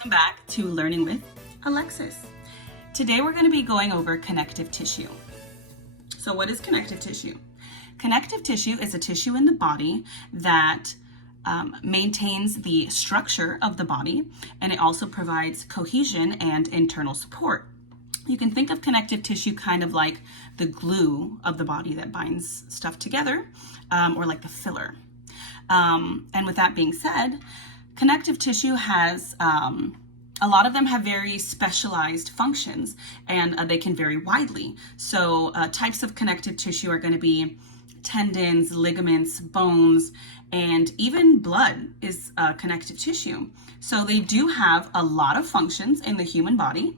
Welcome back to Learning with Alexis. Today we're going to be going over connective tissue. So what is connective tissue? Connective tissue is a tissue in the body that maintains the structure of the body, and it also provides cohesion and internal support. You can think of connective tissue kind of like the glue of the body that binds stuff together, or like the filler. And with that being said, connective tissue has, a lot of them have very specialized functions, and they can vary widely. So types of connective tissue are going to be tendons, ligaments, bones, and even blood is connective tissue. So they do have a lot of functions in the human body,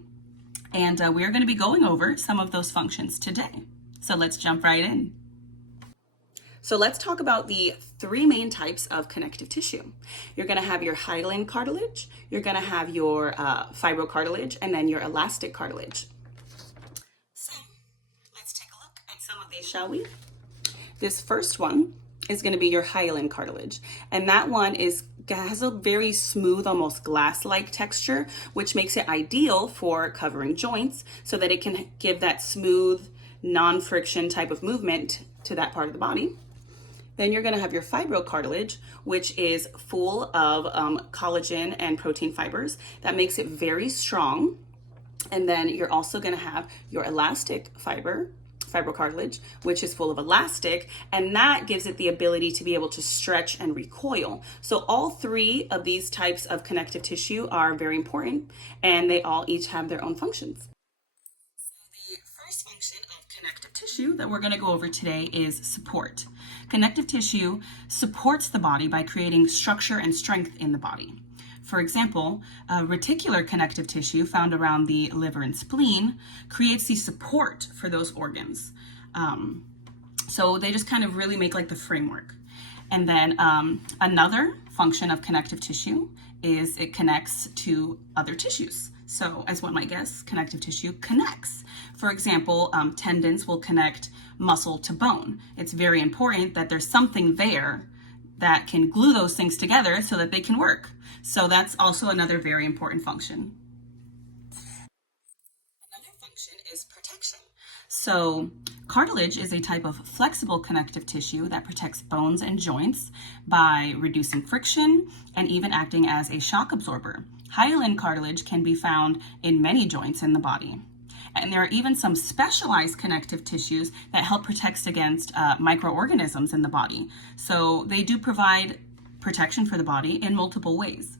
and we're going to be going over some of those functions today. So let's jump right in. So let's talk about the three main types of connective tissue. You're going to have your hyaline cartilage, you're going to have your fibrocartilage, and then your elastic cartilage. So let's take a look at some of these, shall we? This first one is going to be your hyaline cartilage, and that one has a very smooth, almost glass-like texture, which makes it ideal for covering joints so that it can give that smooth, non-friction type of movement to that part of the body. Then you're going to have your fibrocartilage, which is full of collagen and protein fibers. That makes it very strong. And then you're also going to have your elastic fibrocartilage, which is full of elastic, and that gives it the ability to be able to stretch and recoil. So all three of these types of connective tissue are very important, and they all each have their own functions. So the first function of connective tissue that we're going to go over today is support. Connective tissue supports the body by creating structure and strength in the body. For example, reticular connective tissue found around the liver and spleen creates the support for those organs. So they just kind of really make like the framework. And then another function of connective tissue is it connects to other tissues. So as one might guess, connective tissue connects. For example, tendons will connect muscle to bone. It's very important that there's something there that can glue those things together so that they can work. So that's also another very important function. Another function is protection. So cartilage is a type of flexible connective tissue that protects bones and joints by reducing friction and even acting as a shock absorber. Hyaline cartilage can be found in many joints in the body. And there are even some specialized connective tissues that help protect against microorganisms in the body. So they do provide protection for the body in multiple ways.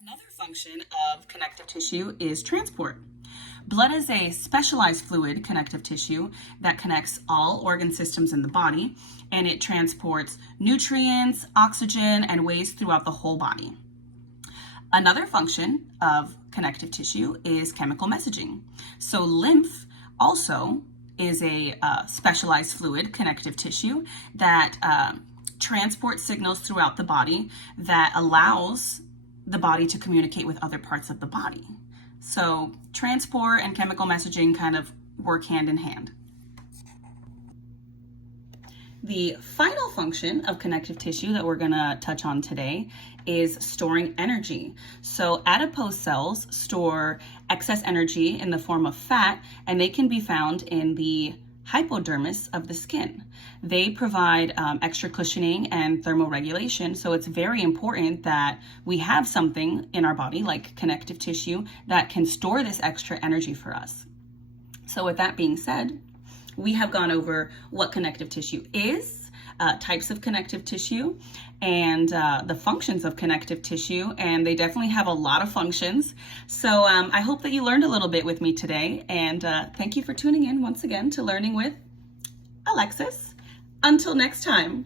Another function of connective tissue is transport. Blood is a specialized fluid connective tissue that connects all organ systems in the body, and it transports nutrients, oxygen, and waste throughout the whole body. Another function of connective tissue is chemical messaging. So lymph also is a specialized fluid connective tissue that transports signals throughout the body that allows the body to communicate with other parts of the body. So transport and chemical messaging kind of work hand in hand. The final function of connective tissue that we're going to touch on today is storing energy. So adipose cells store excess energy in the form of fat, and they can be found in the hypodermis of the skin. They provide extra cushioning and thermoregulation, so it's very important that we have something in our body like connective tissue that can store this extra energy for us. So with that being said, we have gone over what connective tissue is, types of connective tissue, and the functions of connective tissue, and they definitely have a lot of functions. So I hope that you learned a little bit with me today, and thank you for tuning in once again to Learning with Alexis. Until next time.